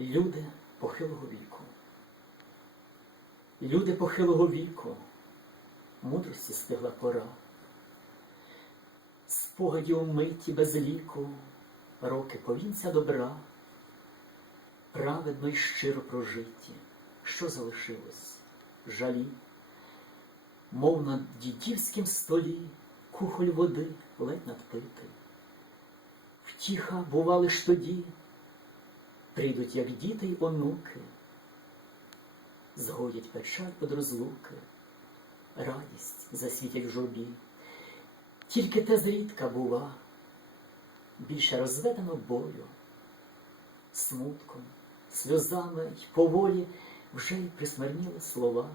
Люди похилого віку. Люди похилого віку, мудрості стигла пора. Спогадів миті без ліку, роки повінця добра, праведно й щиро прожиті, що залишилось жалі, мов на дідівськім столі кухоль води ледь надпитий. Втіха бували ж тоді, прийдуть, як діти й онуки, згодять печаль од розлуки, радість засвітять в журбі. Тільки те зрідка бува, більше розведено болю, смутком, сльозами й поволі вже й присмирніли слова.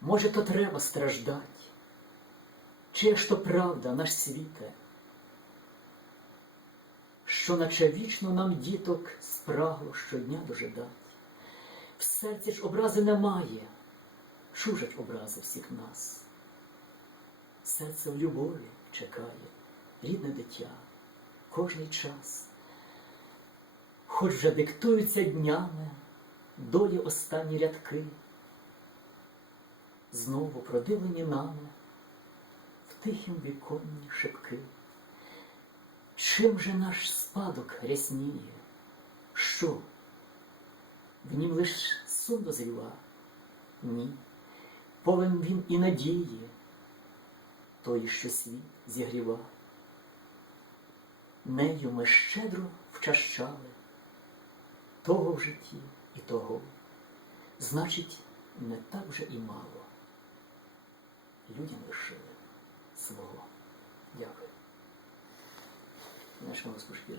Може, то треба страждать, чи ж то правда наш світе, що наче вічно нам діток спрагло щодня дожидать. В серці ж образи немає, чужать образи всіх нас. Серце в любові чекає, рідне дитя, кожний час. Хоч вже диктуються днями долі останні рядки, знову продивлені нами в тихім віконні шибки. Чим же наш спадок рясніє? Що? В нім лиш сум дозріва? Ні. Повен він і надії, тої, що світ зігріва. Нею ми щедро вчащали того в житті і того. Значить, не так вже і мало. Людям лишили свого. Дякую. Нашому спошкірі.